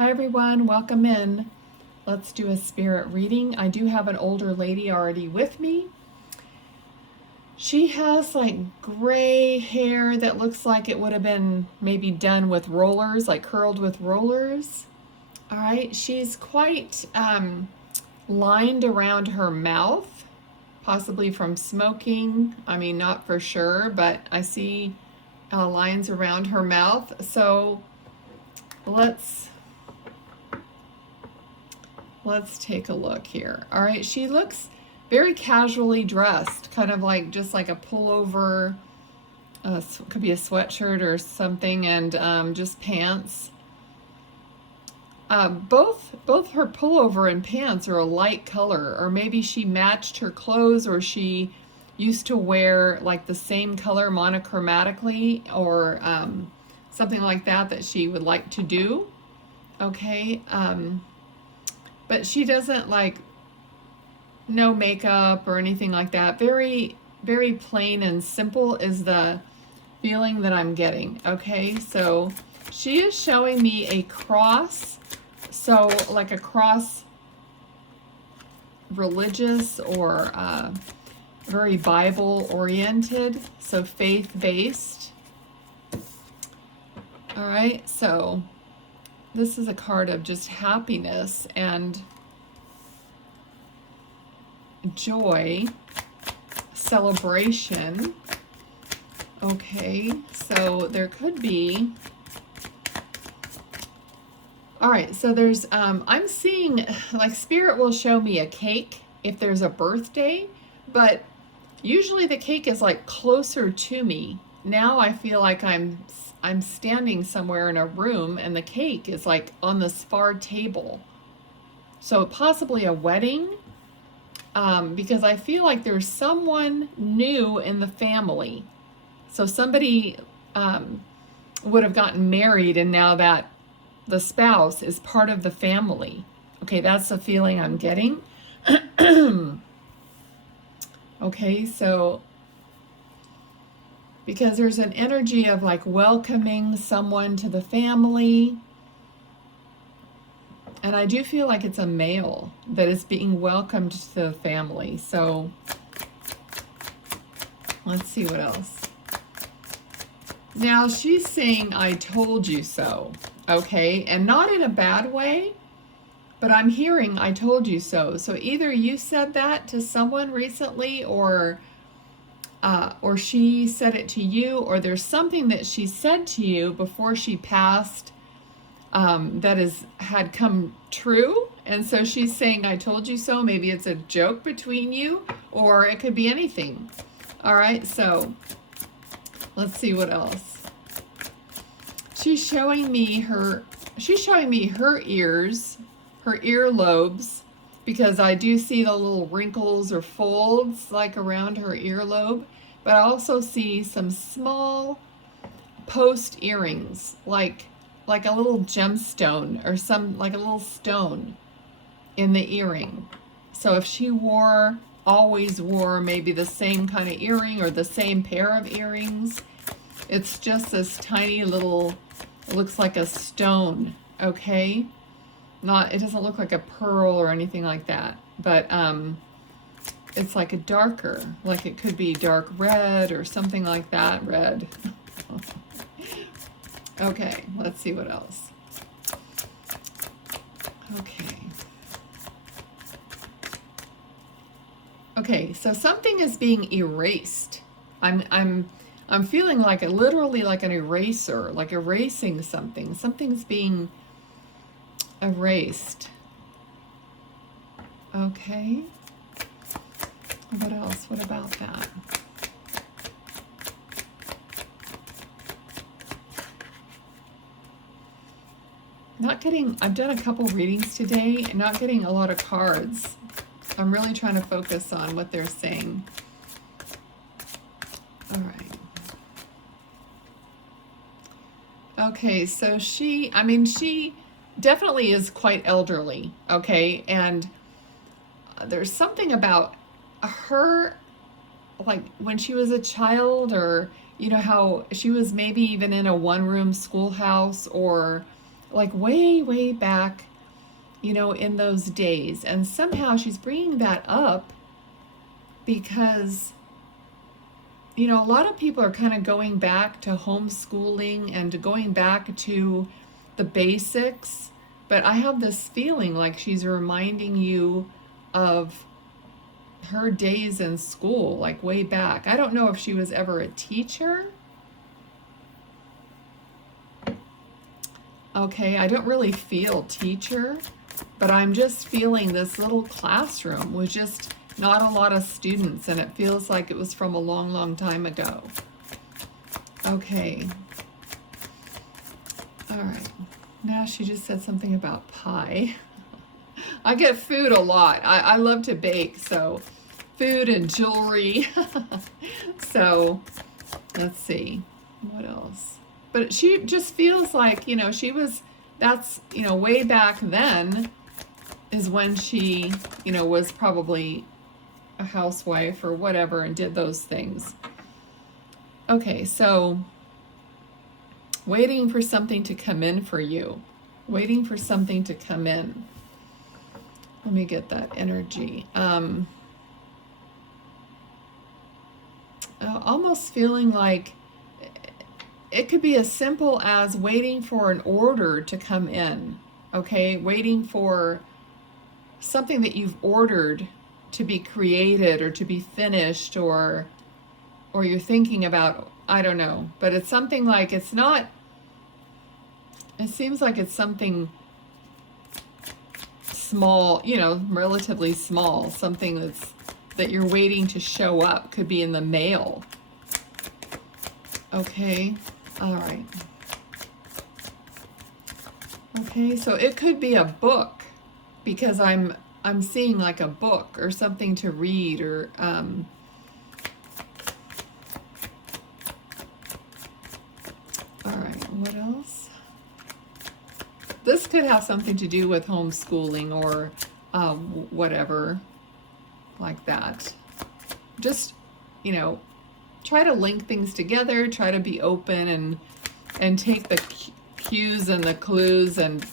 Hi everyone, welcome in. Let's do a spirit reading. I do have an older lady already with me. She has like gray hair that looks like it would have been maybe done with rollers, like curled with rollers. All right, she's quite lined around her mouth, possibly from smoking. I mean, not for sure, but I see lines around her mouth. So let's take a look here. All right, she looks very casually dressed, kind of like just like a pullover, could be a sweatshirt or something, and just pants. Both her pullover and pants are a light color, or maybe she matched her clothes, or she used to wear like the same color monochromatically, or something like that she would like to do. Okay. But she doesn't like no makeup or anything like that. Very, very plain and simple is the feeling that I'm getting. Okay, so she is showing me a cross. So like a cross, religious or very Bible oriented. So faith based. All right, so this is a card of just happiness and joy, celebration. Okay, so there could be, all right, so there's, I'm seeing, like Spirit will show me a cake if there's a birthday, but usually the cake is like closer to me. Now I feel like I'm standing somewhere in a room and the cake is like on this far table. So possibly a wedding, because I feel like there's someone new in the family. So somebody would have gotten married and now that the spouse is part of the family. Okay, that's the feeling I'm getting. Okay, so because there's an energy of like welcoming someone to the family. And I do feel like it's a male that is being welcomed to the family. So let's see what else. Now she's saying, I told you so. Okay, and not in a bad way, but I'm hearing I told you so. So either you said that to someone recently, or she said it to you, or there's something that she said to you before she passed that had come true. And so she's saying, I told you so. Maybe it's a joke between you, or it could be anything. All right, so let's see what else. She's showing me her ears, her earlobes, because I do see the little wrinkles or folds like around her earlobe, but I also see some small post earrings, like a little gemstone or like a little stone in the earring. So if she always wore maybe the same kind of earring or the same pair of earrings, it's just this tiny little, it looks like a stone, okay? It doesn't look like a pearl or anything like that, but it's like a darker, like it could be dark red or something like that, red. Okay, let's see what else. Okay, so something is being erased. I'm feeling like literally like an eraser, like erasing something. Something's being erased. Okay. What else? What about that? I've done a couple readings today and not getting a lot of cards. I'm really trying to focus on what they're saying. All right. Okay, so she definitely is quite elderly, okay? And there's something about her, like when she was a child, or you know how she was maybe even in a one-room schoolhouse, or like way, way back, you know, in those days. And somehow she's bringing that up because, you know, a lot of people are kind of going back to homeschooling and to going back to the basics. But I have this feeling like she's reminding you of her days in school, like way back. I don't know if she was ever a teacher. Okay, I don't really feel teacher, but I'm just feeling this little classroom with just not a lot of students, and it feels like it was from a long, long time ago. Okay. All right. Now she just said something about pie. I get food a lot. I love to bake, so food and jewelry. So let's see. What else? But she just feels like, you know, that's, you know, way back then is when she, you know, was probably a housewife or whatever and did those things. Okay, so waiting for something to come in for you. Waiting for something to come in. Let me get that energy. Almost feeling like it could be as simple as waiting for an order to come in, okay? Waiting for something that you've ordered to be created or to be finished, or you're thinking about, I don't know. But it's something like, it's not, it seems like it's something small, you know, relatively small, something that you're waiting to show up. Could be in the mail. Okay. All right. Okay, so it could be a book, because I'm seeing like a book or something to read, or all right, what else? This could have something to do with homeschooling or whatever like that. Just, you know, try to link things together, try to be open and take the cues and the clues and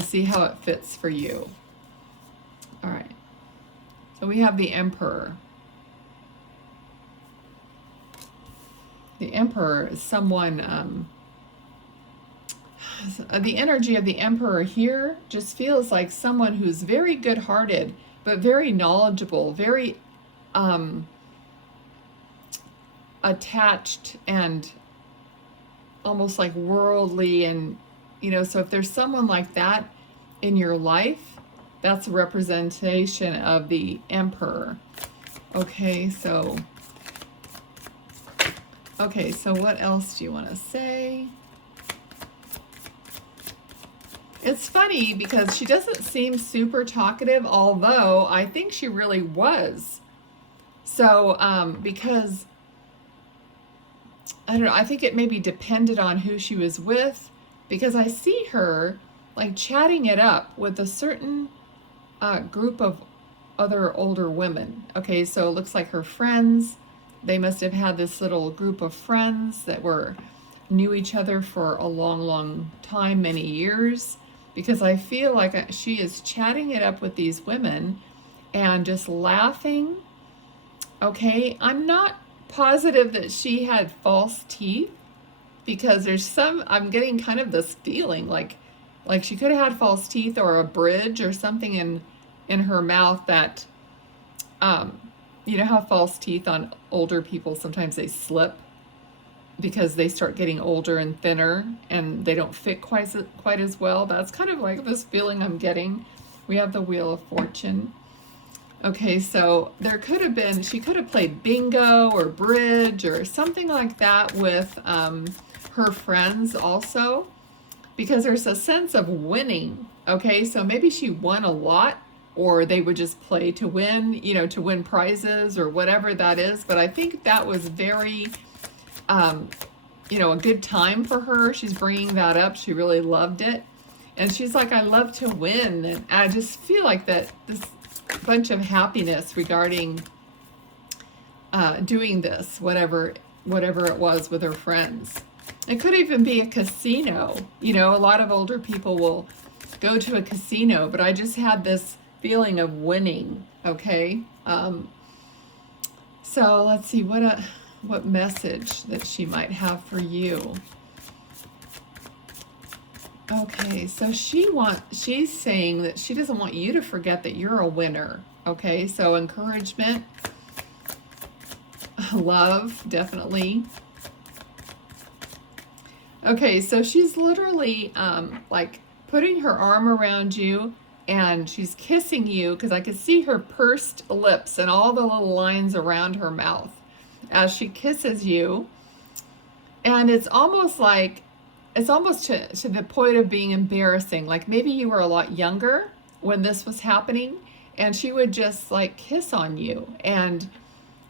see how it fits for you. All right. So we have the Emperor. The Emperor is someone, the energy of the Emperor here just feels like someone who's very good-hearted, but very knowledgeable, very attached and almost like worldly. And, you know, so if there's someone like that in your life, that's a representation of the Emperor. Okay, so what else do you want to say? It's funny because she doesn't seem super talkative, although I think she really was. So, because, I don't know, I think it maybe depended on who she was with, because I see her like chatting it up with a certain group of other older women. Okay, so it looks like her friends. They must have had this little group of friends that knew each other for a long, long time, many years, because I feel like she is chatting it up with these women and just laughing. Okay, I'm not positive that she had false teeth, because I'm getting kind of this feeling like she could have had false teeth or a bridge or something in her mouth that, you know how false teeth on older people, sometimes they slip because they start getting older and thinner and they don't fit quite as well. That's kind of like this feeling I'm getting. We have the Wheel of Fortune. Okay, so she could have played bingo or bridge or something like that with her friends also, because there's a sense of winning. Okay, so maybe she won a lot, or they would just play to win, you know, to win prizes or whatever that is. But I think that was very, you know, a good time for her. She's bringing that up. She really loved it. And she's like, I love to win. And I just feel like that this bunch of happiness regarding doing this, whatever it was with her friends. It could even be a casino. You know, a lot of older people will go to a casino, but I just had this feeling of winning, okay? So let's see what message that she might have for you. Okay, so she's saying that she doesn't want you to forget that you're a winner. Okay, so encouragement, love, definitely. Okay, so she's literally like putting her arm around you and she's kissing you, because I could see her pursed lips and all the little lines around her mouth as she kisses you. And it's almost like, it's almost to the point of being embarrassing. Like maybe you were a lot younger when this was happening and she would just like kiss on you and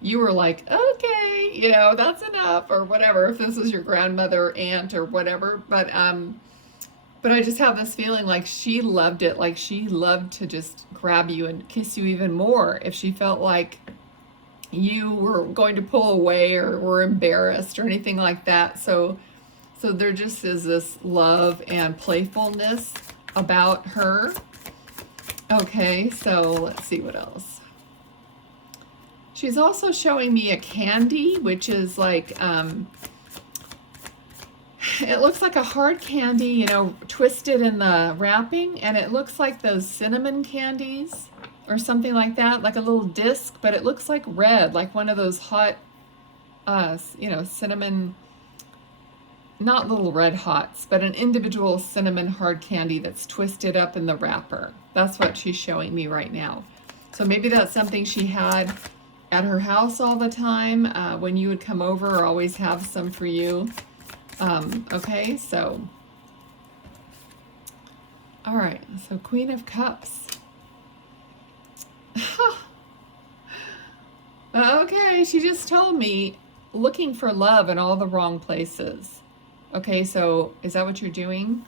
you were like, okay, you know, that's enough or whatever, if this was your grandmother, aunt or whatever. But I just have this feeling like she loved it. Like she loved to just grab you and kiss you even more if she felt like you were going to pull away or were embarrassed or anything like that. So there just is this love and playfulness about her. Okay, so let's see what else. She's also showing me a candy, which is like, it looks like a hard candy, you know, twisted in the wrapping, and it looks like those cinnamon candies or something like that, like a little disc, but it looks like red, like one of those hot, you know, cinnamon, not little red hots, but an individual cinnamon hard candy that's twisted up in the wrapper. That's what she's showing me right now. So maybe that's something she had at her house all the time. When you would come over, or always have some for you. Okay, so, all right, so Queen of Cups. Okay, she just told me looking for love in all the wrong places. Okay, so is that what you're doing?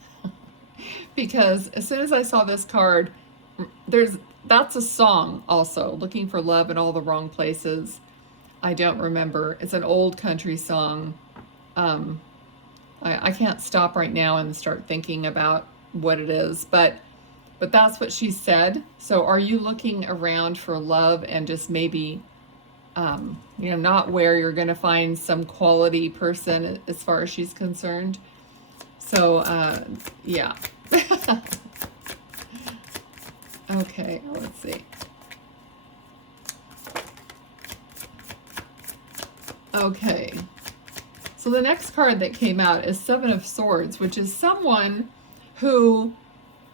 Because as soon as I saw this card, that's a song also, looking for love in all the wrong places. I don't remember. It's an old country song. I can't stop right now and start thinking about what it is, but that's what she said. So are you looking around for love and just maybe, you know, not where you're going to find some quality person as far as she's concerned? So, yeah. Okay, let's see. Okay. So the next card that came out is Seven of Swords, which is someone who,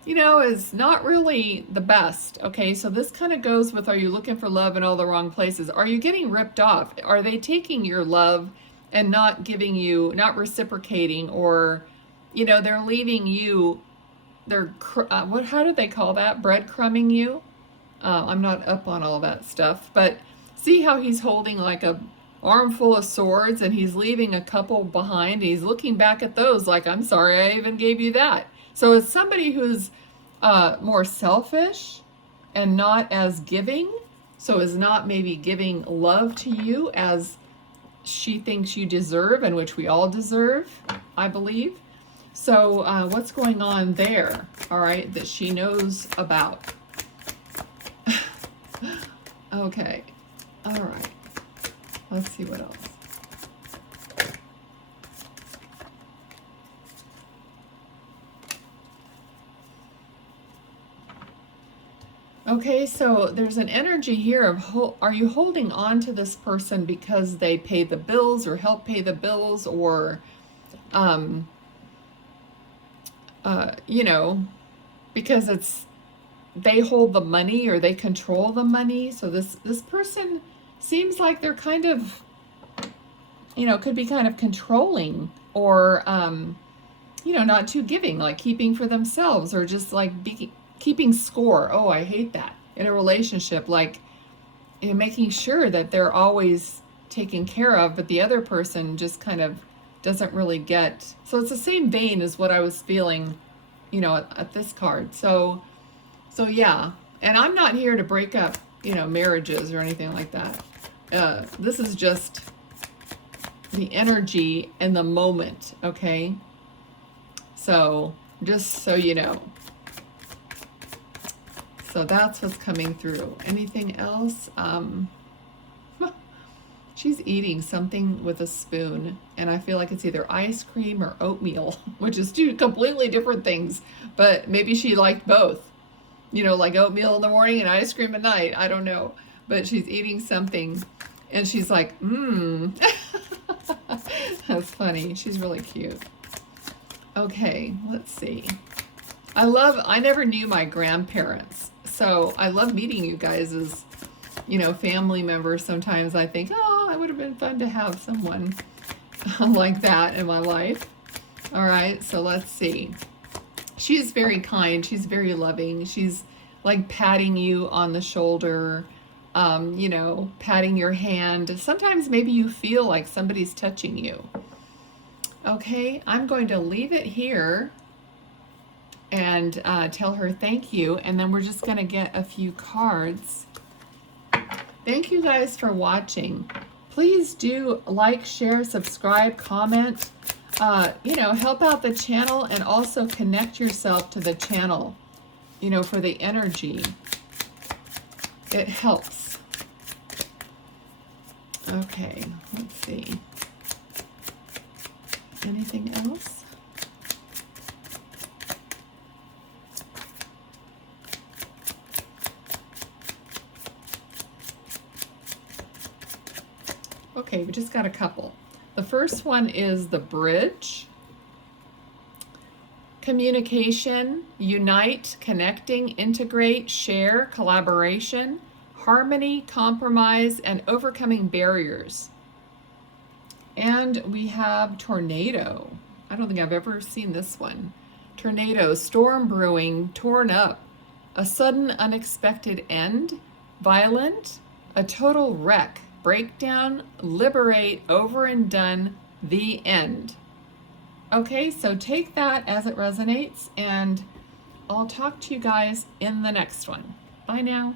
you know, is not really the best. Okay, so this kind of goes with, are you looking for love in all the wrong places? Are you getting ripped off? Are they taking your love and not giving you, not reciprocating, or, you know, they're leaving you, they're, how do they call that? Breadcrumbing you? I'm not up on all that stuff, but see how he's holding like a armful of swords and he's leaving a couple behind. And he's looking back at those like, I'm sorry I even gave you that. So it's somebody who's more selfish and not as giving. So is not maybe giving love to you as she thinks you deserve, and which we all deserve, I believe. So what's going on there, all right, that she knows about? Okay, all right. Let's see what else. Okay, so there's an energy here of, are you holding on to this person because they pay the bills or help pay the bills, or, you know, because they hold the money or they control the money. So this person seems like they're kind of, you know, could be kind of controlling, or, you know, not too giving, like keeping for themselves, or just like keeping score. Oh, I hate that in a relationship, like, you know, making sure that they're always taken care of, but the other person just kind of doesn't really get. So it's the same vein as what I was feeling, you know, at this card. So yeah, and I'm not here to break up, you know, marriages or anything like that. This is just the energy and the moment, okay? So, just so you know. So that's what's coming through. Anything else? She's eating something with a spoon, and I feel like it's either ice cream or oatmeal, which is two completely different things, but maybe she liked both. You know, like oatmeal in the morning and ice cream at night. I don't know. But she's eating something, and she's like, That's funny. She's really cute. Okay, let's see. I never knew my grandparents, so I love meeting you guys as, you know, family members. Sometimes I think, oh, it would have been fun to have someone like that in my life. All right, so let's see. She's very kind. She's very loving. She's like patting you on the shoulder, you know, patting your hand. Sometimes maybe you feel like somebody's touching you. Okay, I'm going to leave it here and tell her thank you, and then we're just going to get a few cards. Thank you guys for watching. Please do like, share, subscribe, comment, you know, help out the channel, and also connect yourself to the channel, you know, for the energy. It helps. Okay, let's see. Anything else? Okay, we just got a couple. The first one is the bridge. Communication, unite, connecting, integrate, share, collaboration, harmony, compromise, and overcoming barriers. And we have tornado. I don't think I've ever seen this one. Tornado, storm brewing, torn up, a sudden unexpected end, violent, a total wreck, breakdown, liberate, over and done, the end. Okay, so take that as it resonates, and I'll talk to you guys in the next one. Bye now.